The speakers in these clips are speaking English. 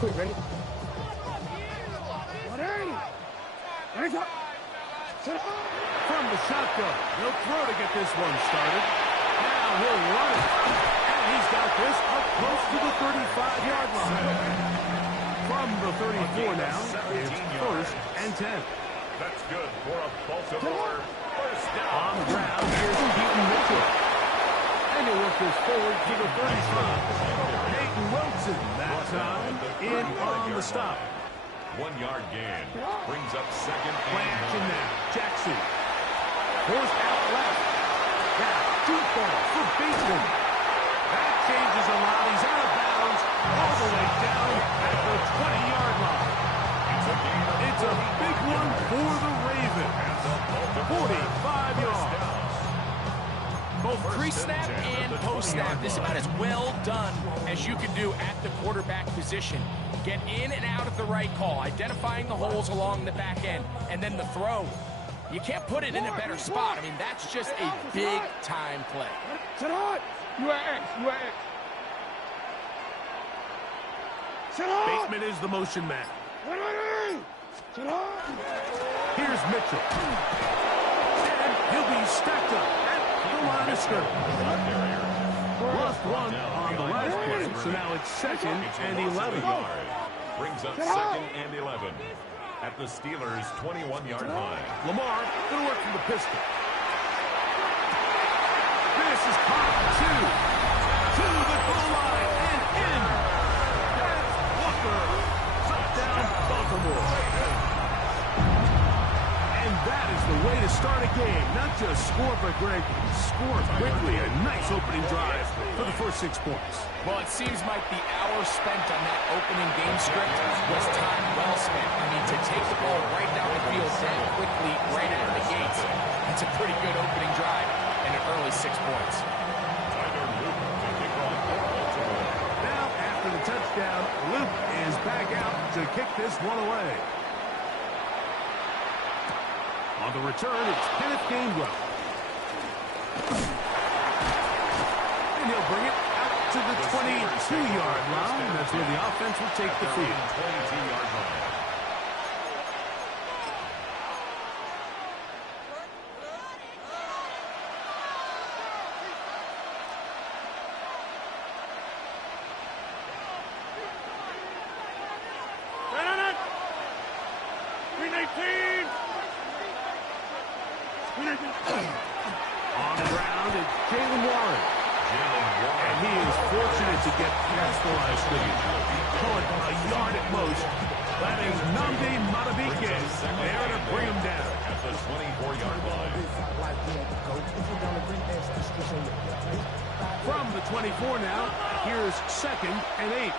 quick, ready? From the shotgun, he'll throw to get this one started. Now he'll run it. And he's got this up close to the 35-yard line. From the 34 now, it's 1st and 10. That's good for a Baltimore first down. On the ground, here's Keaton Mitchell. And he'll work this forward to the 35. Peyton Wilson, that time, in on the stop. 1-yard gain. Brings up second Play and action 9. now. Jackson. Forced out left. Now, deep ball for Bateman. That changes a lot. He's out of bounds all the way down at the 20-yard line. It's a big one for the Ravens. 45 yards. Both pre-snap and post-snap. This is about as well done as you can do at the quarterback position. Get in and out at the right call, identifying the holes along the back end, and then the throw. You can't put it in a better spot. I mean, that's just a big-time play. Sit hard. You are X. You are X. Sit hard. Bateman is the motion man. Sit hard. Here's Mitchell. And he'll be stacked up at the line of scrimmage. Lost one on the last play, so now it's 2nd and 11. Brings up 2nd and 11 at the Steelers' 21-yard line. Lamar going to work from the pistol. This is caught to the goal line and in. That's Walker. Touchdown, Baltimore. And that is the way to start a game. Not just score, but Greg, score quickly. A nice opening drive for the first 6 points. Well, it seems like the hour spent on that opening game script was time well spent. I mean, to take the ball right down the field that quickly, right out of the gates, that's a pretty good opening drive and an early 6 points. Now, after the touchdown, Luke is back out to kick this one away. On the return, it's Kenneth Gainwell. And he'll bring it out to the 22-yard line. That's where the offense will take the field. 22-yard line. On the ground, it's Jalen Warren. And he is fortunate to get past the line of scrimmage. Caught a yard at most. That is Nnamdi Madubuike there to bring him down. At the 24-yard line. From the 24 now, here's 2nd and 8.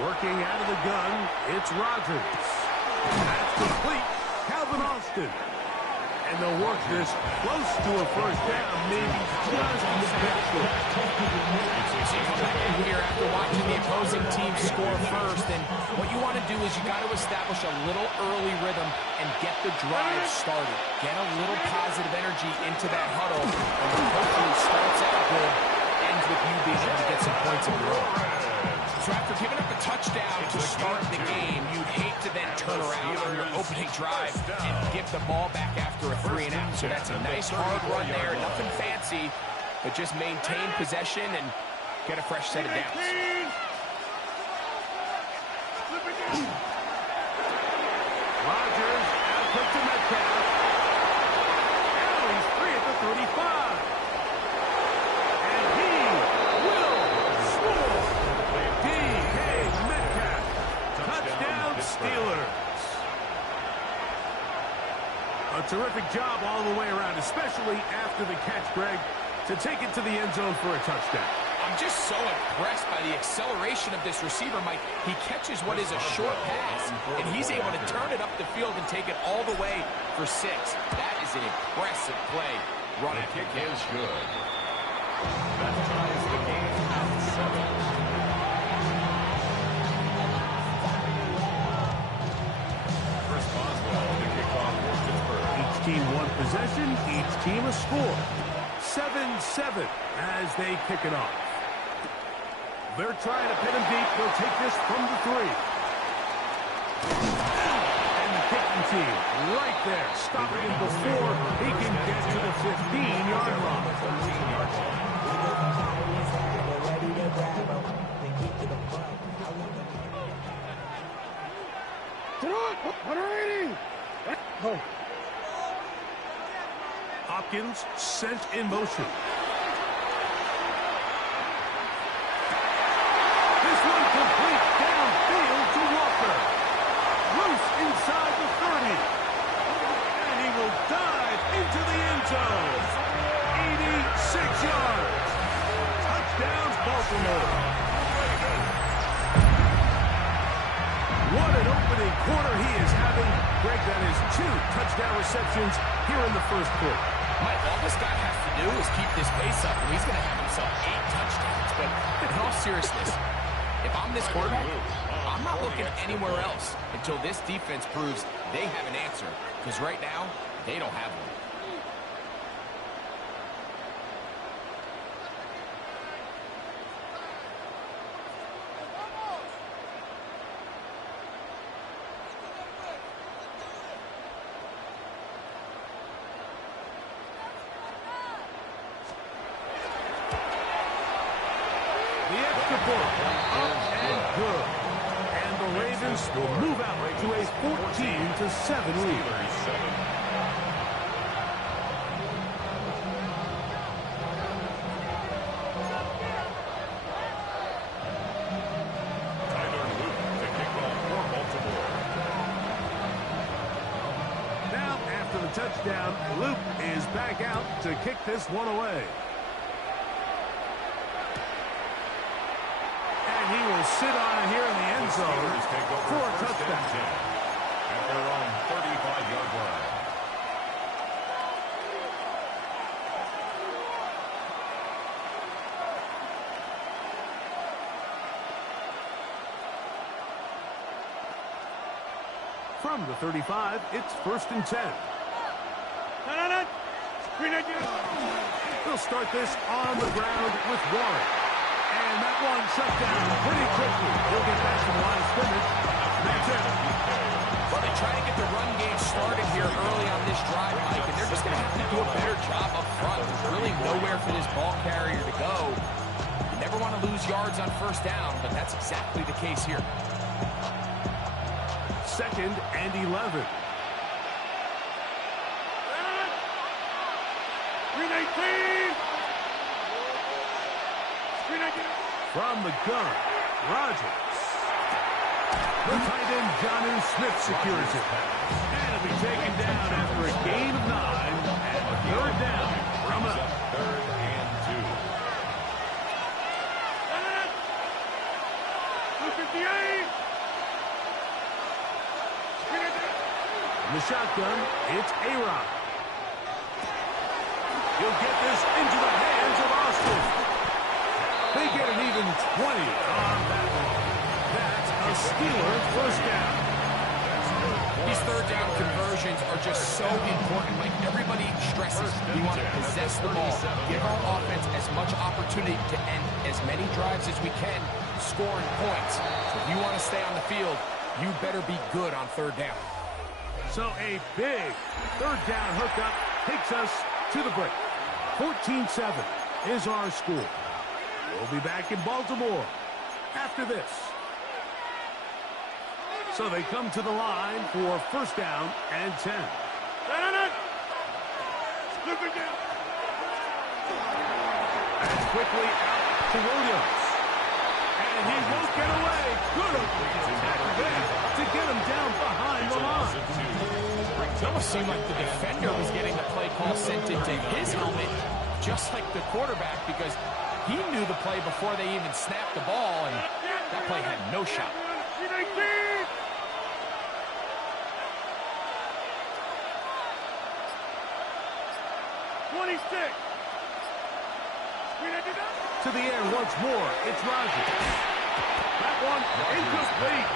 Working out of the gun, it's Rodgers. That's complete. Calvin Austin. And they'll work this close to a first down, maybe just a bit short. Here after watching the opposing team score first, and what you want to do is you got to establish a little early rhythm and get the drive started. Get a little positive energy into that huddle, and hopefully starts out good, ends with you being able to get some points of your own. So after giving up a touchdown to start the game, you'd hate to then turn around on your opening drive and give the ball back after a 3-and-out. So that's a nice hard run there, nothing fancy, but just maintain possession and get a fresh set of downs. Rodgers out quick to Metcalf. Now he's free at the 35. And he will score. D.K. Metcalf. Touchdown Steelers. A terrific job all the way around, especially after the catch, Greg, to take it to the end zone for a touchdown. I'm just so impressed by the acceleration of this receiver, Mike. He catches what is a short pass, and he's able to turn it up the field and take it all the way for 6. That is an impressive play. Run The it. kick is good. That ties the game at 7. Chris Boswell, the kickoff for Pittsburgh. Each team one possession, each team a score. 7-7 as they kick it off. They're trying to pin him deep. They'll take this from the 3. And the kicking team right there, stopping him before he can get to the 15-yard line. Hopkins sent in motion. This one complete downfield to Walker. Loose inside the 30. And he will dive into the end zone. 86 yards. Touchdowns, Baltimore. What an opening quarter he is having. Greg, that is 2 touchdown receptions here in the first quarter. Mike, all this guy has to do is keep this pace up, and he's going to have himself 8 touchdowns. But in all seriousness, if I'm this quarterback, I'm not looking anywhere else until this defense proves they have an answer. Because right now, they don't have one. The extra point, up and good. And the Ravens will move out to a 14-7 lead. Now, after the touchdown, Luke is back out to kick this one away. He will sit on it here in the end zone for a touchdown. At their own 35-yard line. From the 35, it's 1st and 10. They'll start this on the ground with Warren. And that one shut down pretty quickly. He'll get back to the line of scrimmage. That's it. Well, they try to get the run game started here early on this drive, Mike, and they're just going to have to do a better job up front. There's really nowhere for this ball carrier to go. You never want to lose yards on 1st down, but that's exactly the case here. 2nd and 11. From the gun, Rodgers. The tight end, Jonnu Smith, secures it. And it'll be taken down after a gain of 9 and 3rd down. From a 3rd and 2. In the shotgun, it's A-Rod. He'll get this into the hands of Austin. They get an even 20 on that one. That's a Steelers 1st down. These 3rd down conversions are just so important. Like everybody stresses, we want to possess the ball, give our offense as much opportunity to end as many drives as we can, scoring points. So if you want to stay on the field, you better be good on 3rd down. So a big 3rd down hookup takes us to the break. 14-7 is our score. We'll be back in Baltimore after this. So they come to the line for 1st down and 10. And quickly out to Williams. And he won't get away. Good attack there to get him down behind the line. It almost seemed like the defender was getting the play call sent into his helmet, just like the quarterback, because he knew the play before they even snapped the ball, and that play had no shot. 26. To the air once more. It's Rodgers. That one incomplete.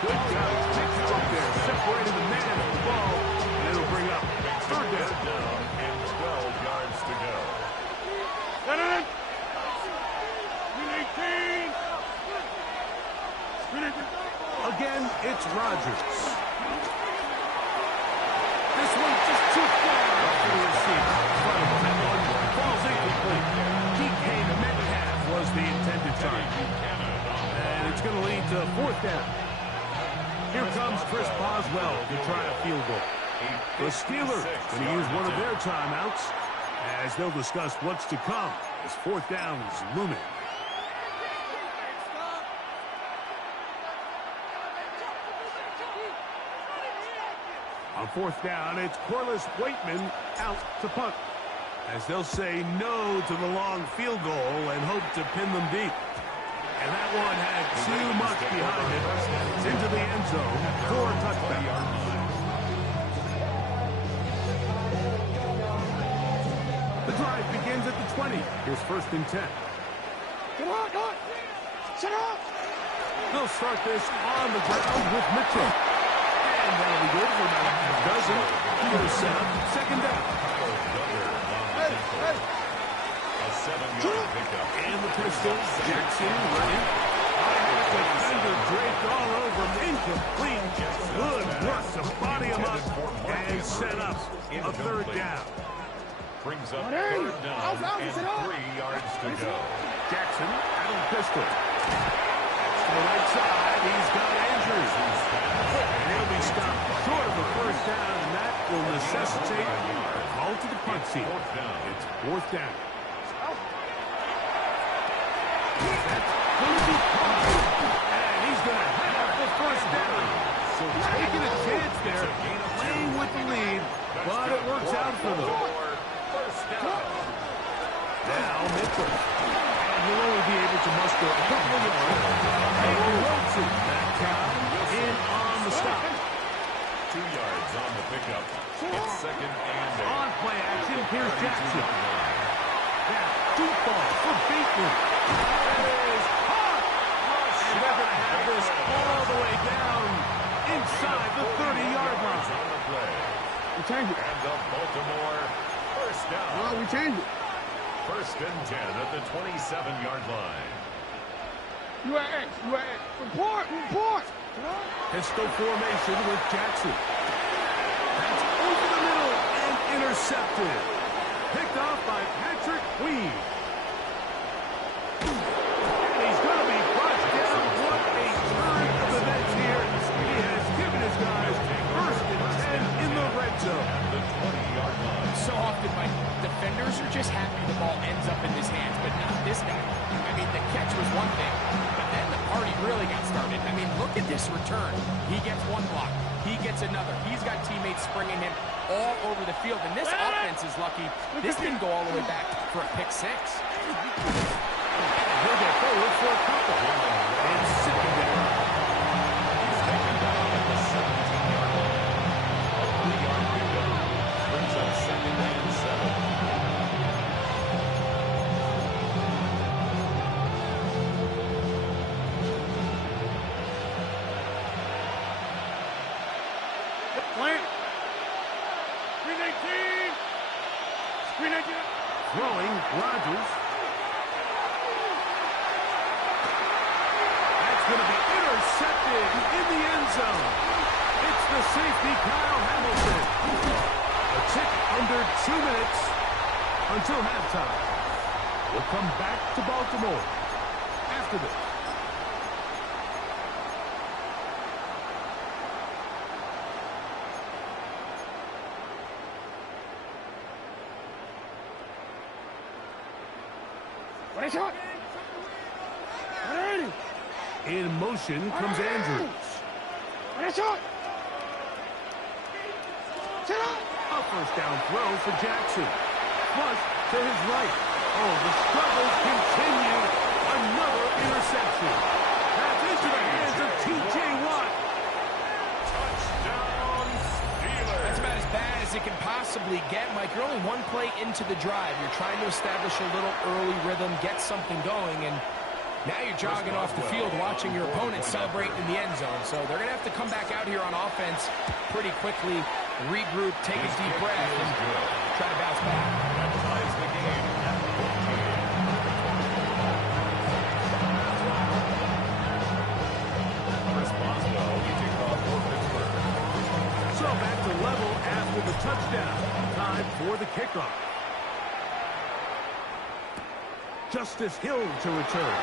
Good job. Picked up there. Separating the man from the ball. And it'll bring up 3rd down. And 12 yards to go. Again, it's Rodgers. This one just too far for the receiver. Front of that one falls incomplete. DK Metcalf was the intended target. And it's going to lead to fourth down. Here comes Chris Boswell to try a field goal. The Steelers going to use one of their timeouts as they'll discuss what's to come as fourth down is looming. On fourth down, it's Corliss Waitman out to punt, as they'll say no to the long field goal and hope to pin them deep. And that one had too much behind it. It's into the end zone for a touchdown. The drive begins at the 20. Here's first and 10. Come on, go. Shut up. They'll start this on the ground with Mitchell. And that'll be good for about a half dozen. He'll set up second down. Hey, hey. A 7-yard pickup. And the pistol, Jackson running. Defender draped all over him. Incomplete. Good work to body him up and set up a third down. Brings up third down and 3 yards to go. Jackson out of the pistol. To the right side, he's got Andrews. And he'll be stopped short of the first down, and that will necessitate a call to the punt team. It's fourth down. That's going to be caught. And he's going to have the first down. So taking a chance there, playing with the lead, but it works out for them. Now Mitchell. And he'll only be able to muster a couple of yards. And Wilson that time in on the stop. 2 yards on the pickup. It's second and 8. On play action, here's Jackson. Now, deep ball for Bateman. That is hot. And they're going to have this all the way down inside the 30-yard line. On the play. We changed it. And the Baltimore first down. Well, we changed it. First and 10 at the 27-yard line. You are X. You are X. Report. Report. Pistol formation with Jackson. That's over the middle and intercepted. Picked off by Patrick Queen. And he's going to be brought down. What a turn of events here. He has given his guys first and 10 in the red zone. At the 20-yard line. So often, my defenders are just happy the ball ends up in his hands, but not this guy. I mean, the catch was one thing, but then the party really got started. I mean, look at this return. He gets one block. He gets another. He's got teammates springing him all over the field, and this offense is lucky. This didn't go all the way back for a pick six. He'll get forward for a couple. And sitting down. He's taken down at the 17-yard line. A 3-yard pickup brings up second and 7. Plant. Screen 18. Screen 18. Throwing Rodgers. That's going to be intercepted in the end zone. It's the safety, Kyle Hamilton. A tick under 2 minutes until halftime. We'll come back to Baltimore after this. What is shot? Ready. In motion comes Andrews. What is shot? Sit up. A first down throw for Jackson. Flush to his right. Oh, the struggles continue. Another interception. That's into the hands of T.J. Watt. Touchdown, Steelers. That's about as bad as it can possibly get, Mike. You're only one play into the drive. You're trying to establish a little early rhythm, get something going, and now you're jogging off the field watching your opponent celebrate in the end zone. So they're going to have to come back out here on offense pretty quickly, regroup, take a deep breath, and try to bounce back. That ties the game at 14. Well, back to level after the touchdown. Time for the kickoff. Justice Hill to return.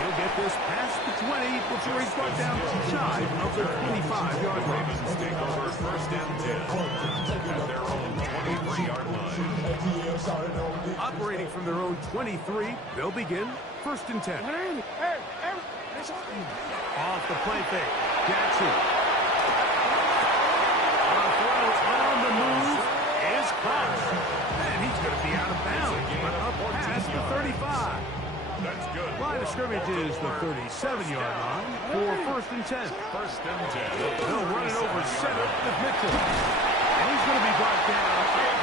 He'll get this past the 20 before he's brought down shy of the 25-yard line. Take over first and 10 at their own 23-yard line. Operating from their own 23, they'll begin first and 10. Off the play fake. Jackson. On the move is caught. And he's going to be out of bounds. But up past the 35. That's good. Line of scrimmage is the 37-yard line for first and 10. First and 10. They'll run it over center with Mitchell. And he's going to be brought down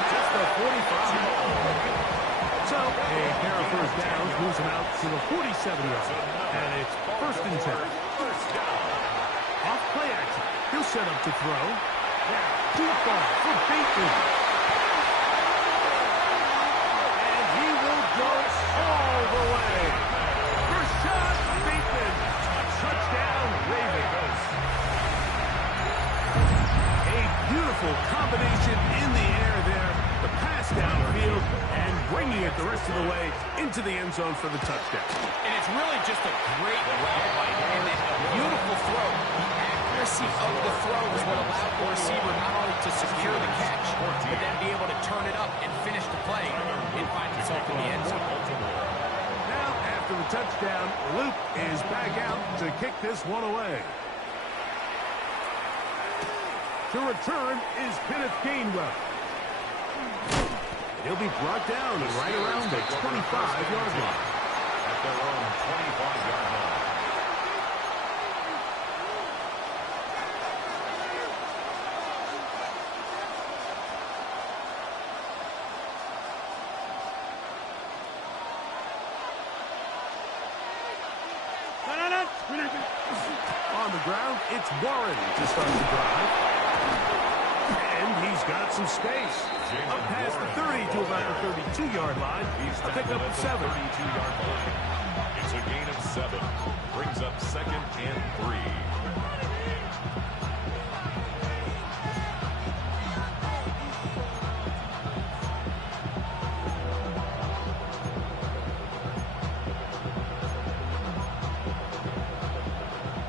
just the 45. So a pair of first downs moves him out to the 47-yard. And it's first and 10. Off play action. He'll set up to throw. Too far for Bateman. And he will go all the way. First shot, Bateman. Touchdown, Ravens. A beautiful combination in the air there. The pass downfield and bringing it the rest of the way into the end zone for the touchdown. And it's really just a great route by him. And then a beautiful throw. The accuracy of the throw is what allowed the receiver not only to secure the catch, but then be able to turn it up and finish the play and find himself in the end zone. Now, after the touchdown, Luke is back out to kick this one away. To return is Kenneth Gainwell. He'll be brought down right around the 25-yard line. At their own 25-yard line. On the ground, it's Warren to start the drive. And he's got some space. Up past the 30 to about the 32-yard line. He's a pickup of 7. 32-yard line. It's a gain of 7. Brings up second and 3.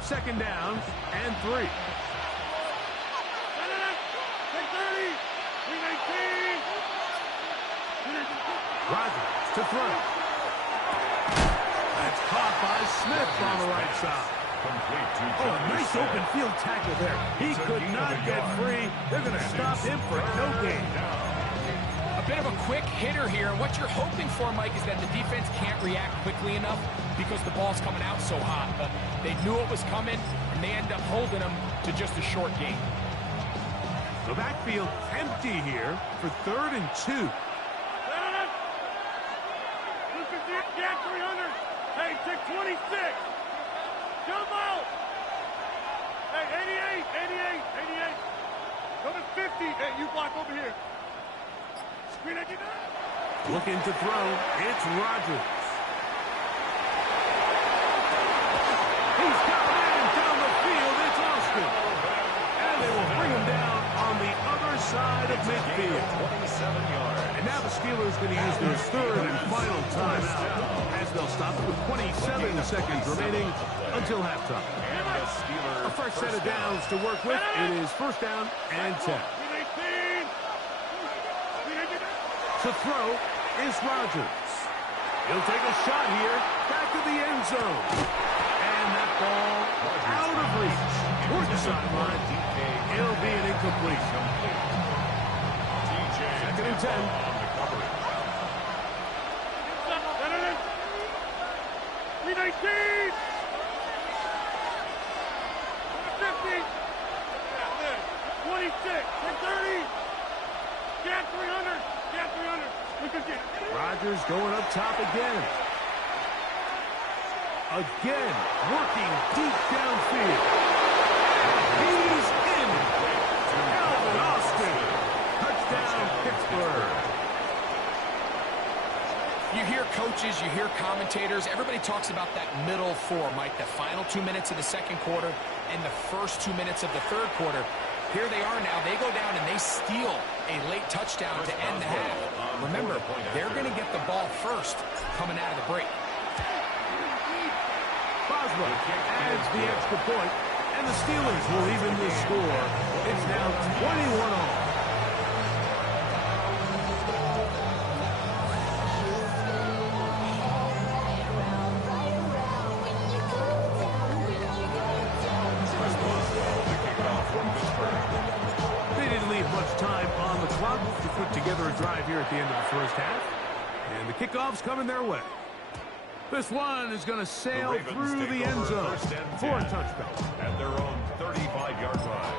Second down and 3. Rodgers to throw. That's caught by Smith on the right side. Oh, a nice open field tackle there. He could not get free. They're going to stop him for no gain. A bit of a quick hitter here. What you're hoping for, Mike, is that the defense can't react quickly enough because the ball's coming out so hot. But they knew it was coming, and they end up holding them to just a short gain. The backfield empty here for 3rd and 2. Jack 300. Hey, take 26. Jump out. Hey, 88. Go to 50. Hey, you block over here. Screen it. Looking to throw. It's Rodgers. He's got man down the field. It's Austin. And they will bring him down on the other side of midfield. 27 yards. And now the Steelers going to use their 3rd and final timeout as they'll stop it with 27 seconds remaining until halftime. A fresh set of downs to work with. It is first down and 10. To throw is Rodgers. He'll take a shot here. Back to the end zone. And that ball out of reach. Toward the sideline. It'll be an incompletion. Second and 10. Rodgers going up top again. Again, working deep downfield. He's in. Alvin Austin. Touchdown, Pittsburgh. You hear coaches, you hear commentators. commentators, everybody talks about that middle four, Mike, the final 2 minutes of the second quarter and the first 2 minutes of the third quarter. Here they are now. They go down and they steal a late touchdown to end the half. Remember, they're going to get the ball first coming out of the break. Boswell adds the extra point, and the Steelers will even the score. It's now 21-all. To put together a drive here at the end of the first half. And the kickoff's coming their way. This one is going to sail through the end zone for a touchdown. At their own 35-yard line.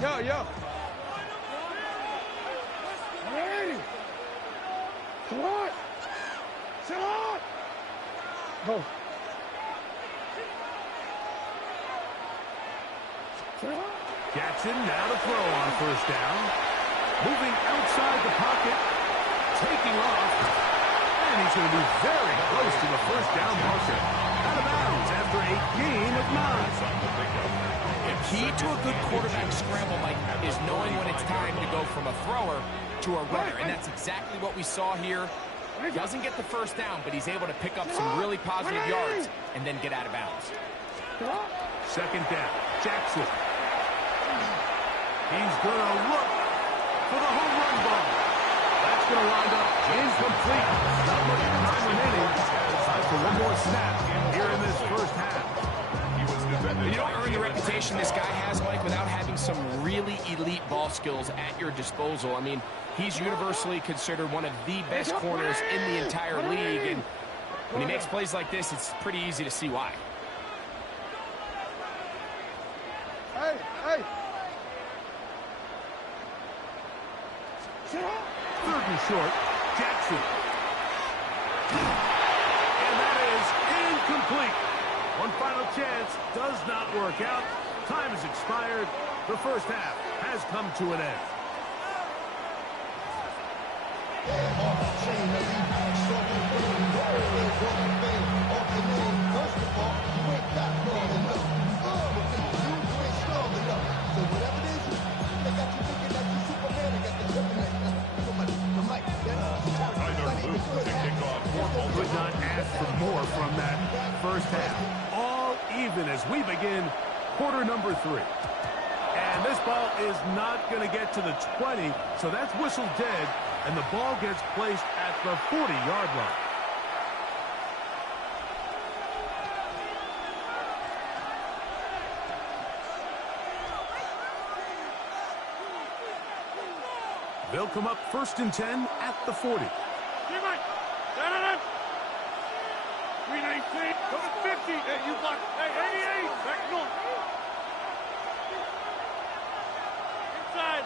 Yo. Hey! Come on! Sit on! Go. Jackson now to throw on first down. Moving outside the pocket. Taking off. And he's going to be very close to the first down marker. Out of bounds after a gain of 9. Key to a good quarterback scramble, Mike, is knowing when it's time to go from a thrower to a runner. And that's exactly what we saw here. Doesn't get the first down, but he's able to pick up some really positive yards and then get out of bounds. Second down, Jackson. He's going to look for the home run ball. That's going to wind up incomplete. Not much time remaining. Time for one more snap here in this first half. You don't earn the reputation this guy has, Mike, without having some really elite ball skills at your disposal. I mean, he's universally considered one of the best corners in the entire league, and when he makes plays like this, it's pretty easy to see why. Hey! Third and short, Jackson. And that is incomplete. One final chance does not work out. Time has expired. The first half has come to an end. Could not ask for more from that first half. All even as we begin quarter number 3. And this ball is not going to get to the 20, so that's whistled dead, and the ball gets placed at the 40-yard line. They'll come up 1st and 10 at the 40. 319, go to 50. Hey, you block. Hey, 88. Back north. Inside.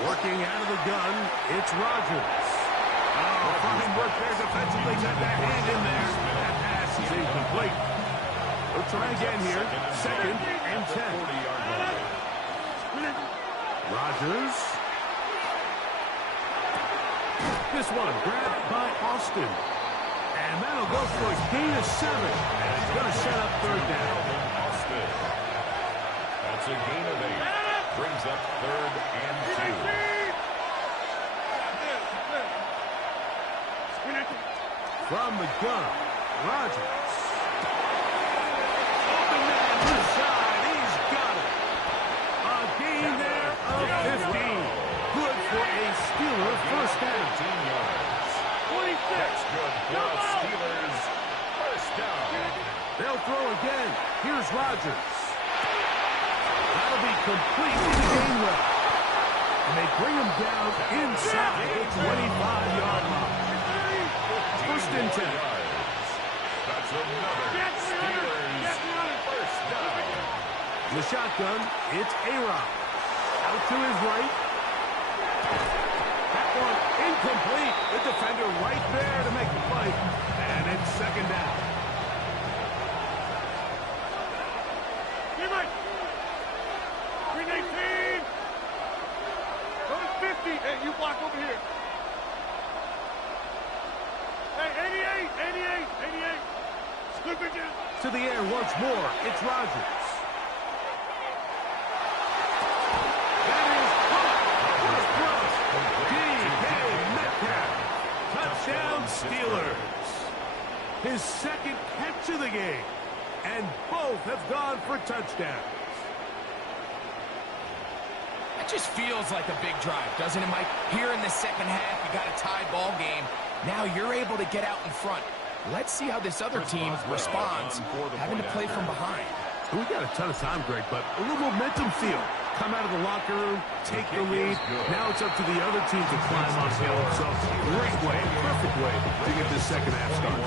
Working out of the gun, it's Rodgers. Oh, fine work there defensively. Got that hand in there. That pass is incomplete. We'll try again here. 2nd and 10. Rodgers. This one grabbed by Austin. And that'll go for a gain of 7. And it's going to set up 3rd down. Austin. That's a gain of 8. Brings up 3rd and 2. From the gun, Rodgers. Open man inside. He's got it. A gain there of 15. Good for a Steeler first down. 18 yards. 26. That's good for the Steelers first down. They'll throw again. Here's Rodgers. That'll be complete in the game well. And they bring him down inside the 25-yard line. 1st and 10. That's another Steelers first down. In the shotgun, it's A-Rod. Out to his right. That one incomplete. The defender right there to make the play. And it's 2nd down. To the air once more. It's Rodgers. That is caught. D.K. Metcalf. Touchdown, Steelers. His second catch of the game. And both have gone for touchdowns. It just feels like a big drive, doesn't it, Mike? Here in the second half, you got a tie ball game. Now you're able to get out in front. Let's see how this other team responds, having to play from behind. We got a ton of time, Greg, but a little momentum feel. Come out of the locker room, take the lead. Now it's up to the other team to climb uphill. So great way, perfect way to get this second half started.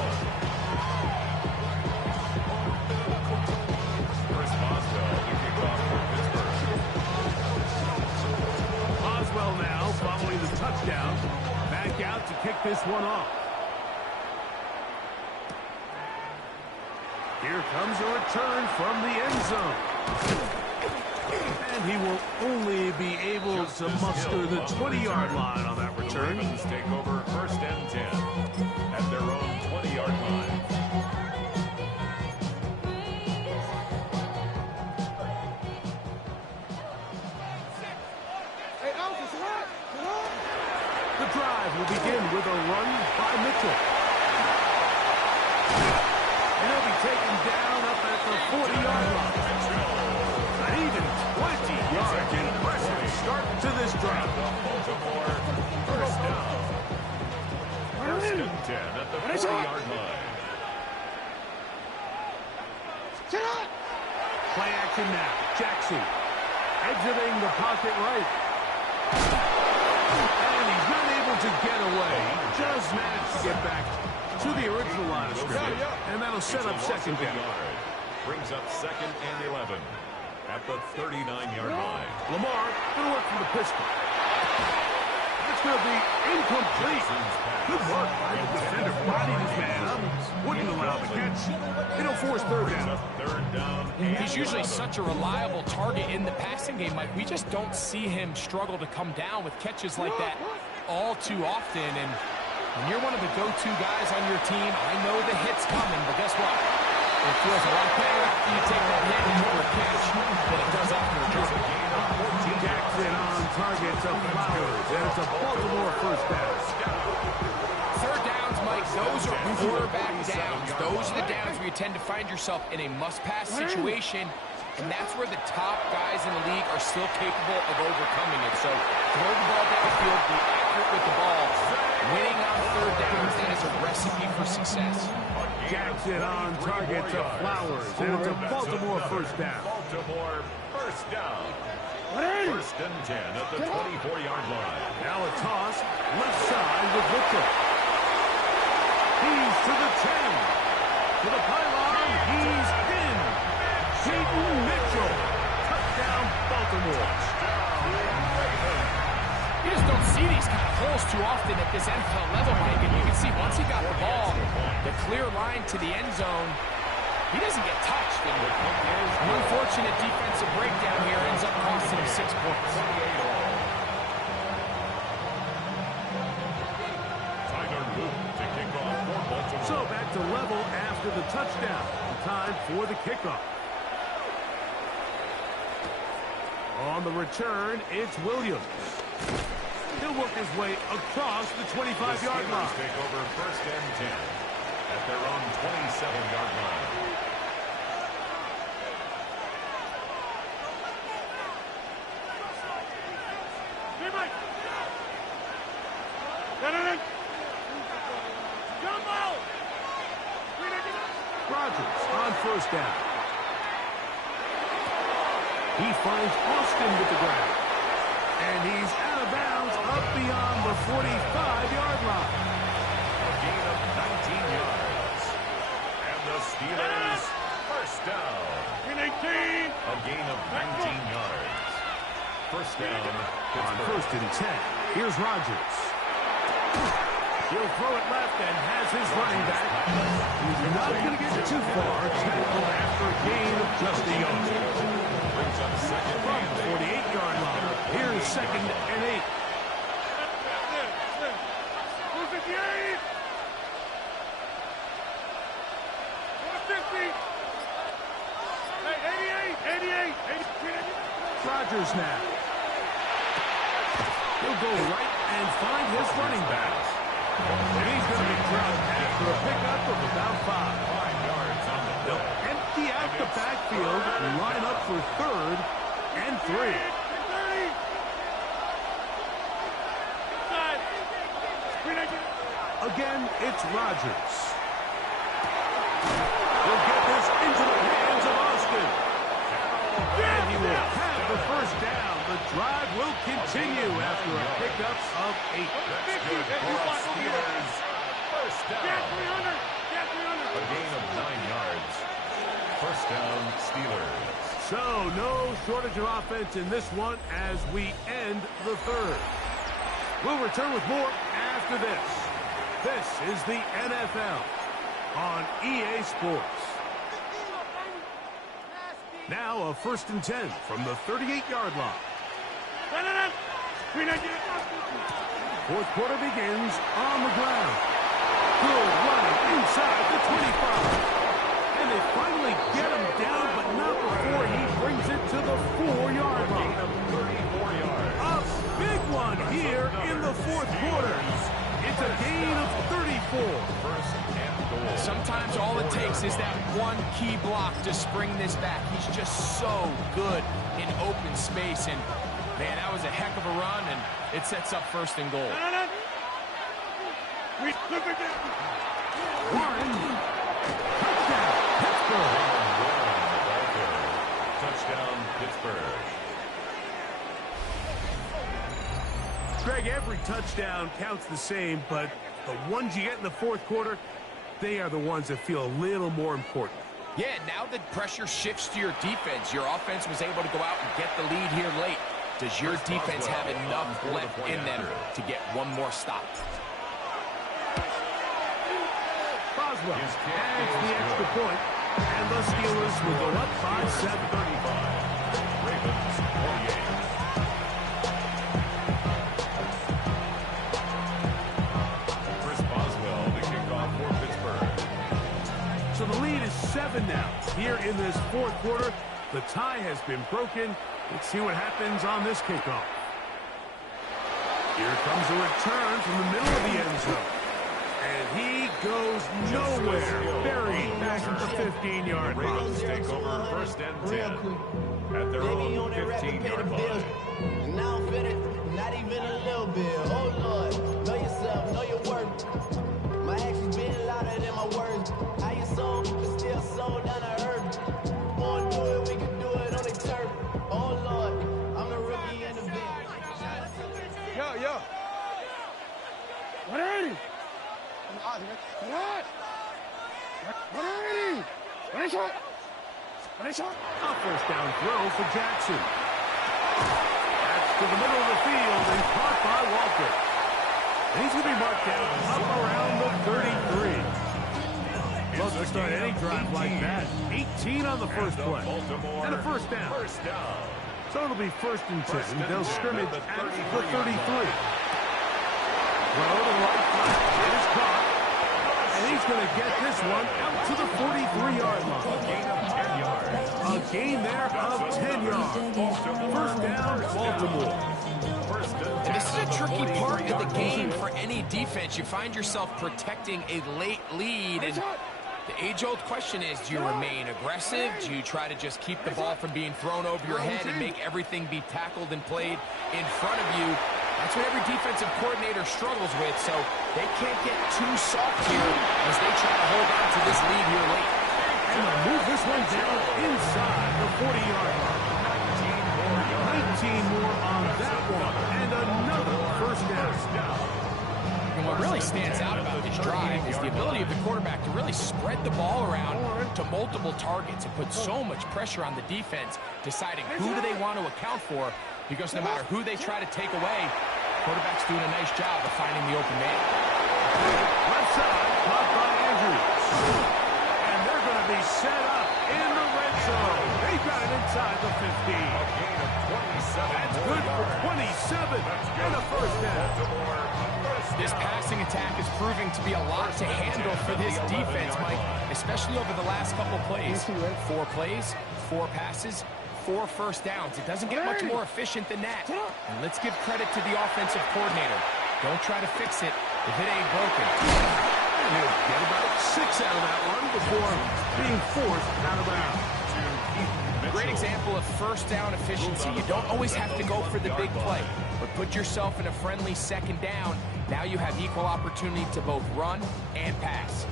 Oswell now following the touchdown. Back out to kick this one off. Here comes a return from the end zone. And he will only be able to muster the 20-yard line on that return. The Ravens take over 1st and 10 at their own 20-yard line. The drive will begin with a run by Mitchell. And he'll be taken down up at the 40-yard line. An even 20-yard impressive start to this drive. Baltimore, 1st down. 1st and 10 at the 40-yard line. Play action now. Jackson exiting the pocket right. And he's not able to get away. Just managed to get back to the original line of scrimmage. And that'll set up second down. Brings up 2nd and 11 at the 39-yard line. Lamar going to work from the pistol. That's going to be incomplete. Good work by the defender. Bodied his man up. Wouldn't allow the catch. It'll force third down. Third down. He's usually such a reliable target in the passing game, Mike. We just don't see him struggle to come down with catches like that all too often. And when you're one of the go-to guys on your team, I know the hit's coming, but guess what? It feels a lot better after you take that hit after a catch than it does after a drop. Jackson on target to Flowers. And it's a Baltimore first down. Third downs, Mike, those are quarterback downs. Those are the downs where you tend to find yourself in a must-pass situation, and that's where the top guys in the league are still capable of overcoming it. So throw the ball downfield, be accurate with the ball. Winning on third downs, that is a recipe for success. Jackson on target to Flowers. And it's a Baltimore first down. Baltimore, 1st down. 1st and 10 at the 24-yard line. Now a toss, left side with Mitchell. He's to the 10. To the pylon, he's in. Peyton Mitchell. Touchdown, Baltimore. You just don't see these kind of holes too often at this NFL level, Mike. And you can see once he got the ball, the clear line to the end zone, he doesn't get touched. And an unfortunate defensive breakdown here ends up costing him 6 points. So back to level after the touchdown. Time for the kickoff. On the return, it's Williams. He'll work his way across the 25-yard line. Take over 1st and 10 at their own 27-yard line. Rodgers on first down. He finds Austin with the grab. And he's out of bounds up beyond the 45-yard line. A gain of 19 yards. And the Steelers, 1st down. A gain of 19 yards. 1st down. On 1st and 10. Here's Rodgers. He'll throw it left and has his running back. He's not going to get too far. Tackled after a gain of just a yard. Brings up 2nd From the 48-yard line. Here's 2nd and 8. Who's the 8? Rodgers now. He'll go right and find his running back. And he's going to be dropped after a pickup of about 5 yards on the play. Empty out the backfield and line up for 3rd and 3. Again, it's Rodgers. He'll get this into the hands of Austin. And he will have the first down. The drive will continue after a pickup of 8. Steelers, first down. A gain of 9 yards. First down, Steelers. So, no shortage of offense in this one as we end the 3rd. We'll return with more after this. This is the NFL on EA Sports. Now a 1st and 10 from the 38-yard line. 4th quarter begins on the ground. Good running inside the 25. And they finally get him down, but not before he brings it to the 4-yard line. A big one here in the 4th quarter. It's a gain of 34. Sometimes all it takes is that one key block to spring this back. He's just so good in open space. And, man, that was a heck of a run, and it sets up 1st and goal. Warren. Touchdown, Pittsburgh. Touchdown, Pittsburgh. Greg, every touchdown counts the same, but the ones you get in the 4th quarter, they are the ones that feel a little more important. Yeah, now that pressure shifts to your defense, your offense was able to go out and get the lead here late. Does your defense have enough left in them to get one more stop? Boswell adds the extra point, and the Steelers will go up by 7. 35. Ravens, 28. So the lead is 7 now. Here in this 4th quarter, the tie has been broken. Let's see what happens on this kickoff. Here comes a return from the middle of the end zone. And he goes nowhere. Buried back at the 15-yard line. Ravens take over 1st and 10 at their own 15-yard line. And now fit it, not even a little bit. Oh, Lord, know yourself, know your worth. My actions being louder than my words. How you sold, but still sold down the earth. Wanna do it, we can do it on the turf. Oh, Lord, I'm the rookie in the bit. Yo. 180. What? 180. Nice shot. A 1st down throw for Jackson. That's to the middle of the field and caught by Walker. And he's going to be marked down up around the 33. Love to start any drive like that. 18 on the first play. And a 1st down. So it'll be 1st and 10. They'll scrimmage at the 33. Throw to the right flat. It is caught. And he's going to get this one out to the 43-yard line. A gain there of 10 yards. 1st down, Baltimore. And this is a tricky part of the game for any defense. You find yourself protecting a late lead, and the age-old question is, do you remain aggressive? Do you try to just keep the ball from being thrown over your head and make everything be tackled and played in front of you? That's what every defensive coordinator struggles with, so they can't get too soft here as they try to hold on to this lead here late. And they'll move this one down inside the 40-yard line. 19 more on that one, and another 1st down. And what really stands out about this drive is the ability of the quarterback to really spread the ball around to multiple targets and put so much pressure on the defense, deciding who do they want to account for, because no matter who they try to take away, quarterback's doing a nice job of finding the open man. Left side, caught by Andrews. And they're going to be set up in the red zone. They got it inside the 15. A gain of 27. That's good for 27 and a 1st down. This passing attack is proving to be a lot to handle for this defense, Mike, especially over the last couple plays. 4 plays, 4 passes, 4 first downs. It doesn't get much more efficient than that. And let's give credit to the offensive coordinator. Don't try to fix it if it ain't broken. And he'll get about 6 out of that one before being forced out of bounds. Great example of first down efficiency. You don't always have to go for the big play, but put yourself in a friendly second down. Now you have equal opportunity to both run and pass.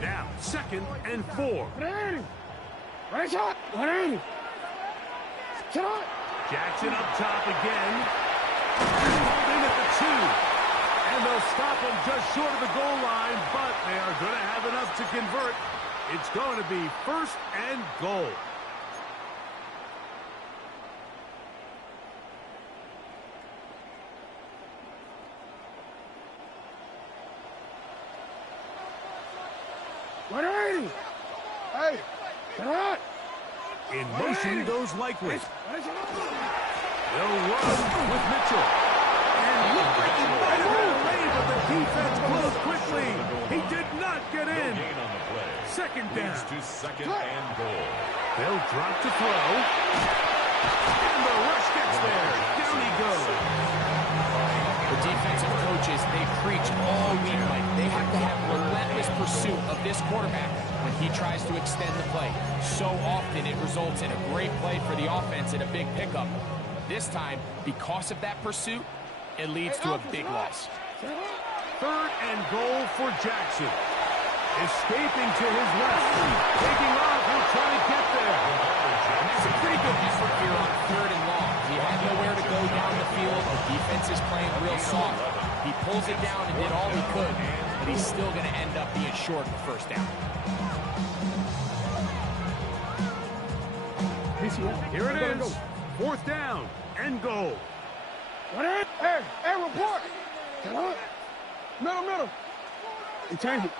Now, 2nd and 4. Jackson up top again. Holding at the 2. And they'll stop him just short of the goal line, but they are going to have enough to convert. It's going to be 1st and goal. Hey, In motion goes Likely. They'll run with Mitchell. And look like he might have been away, but the defense closed quickly. He did not get in. Gain on the play. 2nd down. Leads to 2nd and goal. They'll drop to throw. And the rush gets there. Down he goes. The defensive coaches, they preach all week like they have to have relentless pursuit of this quarterback when he tries to extend the play. So often it results in a great play for the offense and a big pickup. This time, because of that pursuit, it leads to a big loss. 3rd and goal for Jackson. Escaping to his left. Taking off. He'll try to get there. And that's a pretty good effort here on 3rd and long. He had nowhere to go down the field. The defense is playing real soft. He pulls it down and did all he could, but he's still going to end up being short of the 1st down. Here it is. 4th down and goal. hey, report. Middle. Change it.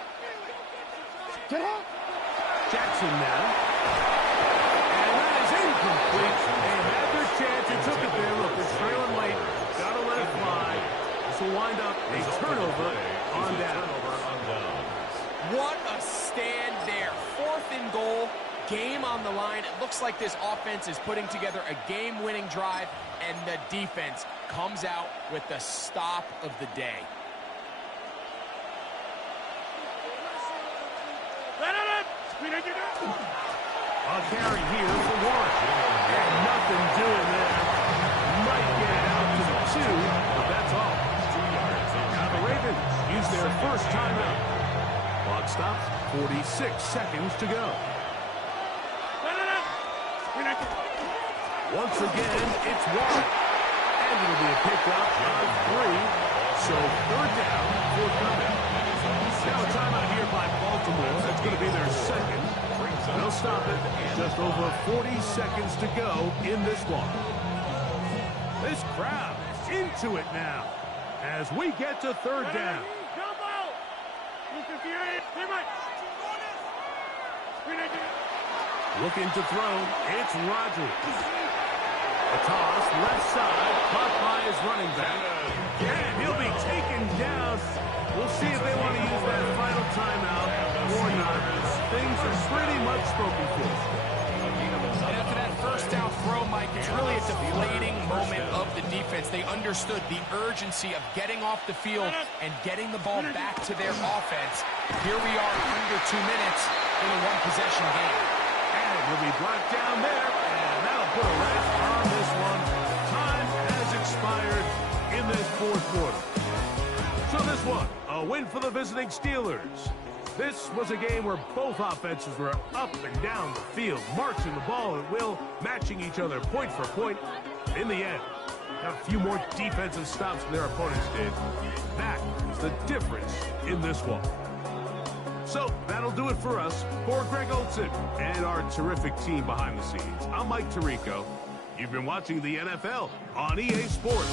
Jackson now. And that is incomplete. They had their chance. They took it there. Look, they're trailing late. Got to let it fly. This will wind up a turnover on down. What a stand there. 4th and goal. Game on the line. It looks like this offense is putting together a game-winning drive, and the defense comes out with the stop of the day. A carry here for Warren. And nothing doing there. Might get it out to the 2, but that's all. Now the Ravens use their first timeout. Clock stops. 46 seconds to go. Once again, it's Warren. And it'll be a pickup of 3. So 3rd down, 4th down. Now a timeout here by Baltimore. That's going to be their 2nd. They'll stop it. Just over 40 seconds to go in this one. This crowd is into it now as we get to 3rd down. Looking to throw. It's Rodgers. A toss, left side, caught by his running back. And he'll be taken down. We'll see if they want to use that final timeout or not. Things are pretty much spoken for. And after that 1st down throw, Mike, it's really a deflating moment of the defense. They understood the urgency of getting off the field and getting the ball back to their offense. Here we are under 2 minutes in a one-possession game. And he'll be brought down there, and that'll put a wrap on this one. Time has expired in this 4th quarter. So this one, a win for the visiting Steelers. This was a game where both offenses were up and down the field, marching the ball at will, matching each other point for point. In the end, got a few more defensive stops than their opponents did. That is the difference in this one. So that'll do it for us. For Greg Olson and our terrific team behind the scenes, I'm Mike Tirico. You've been watching the NFL on EA Sports.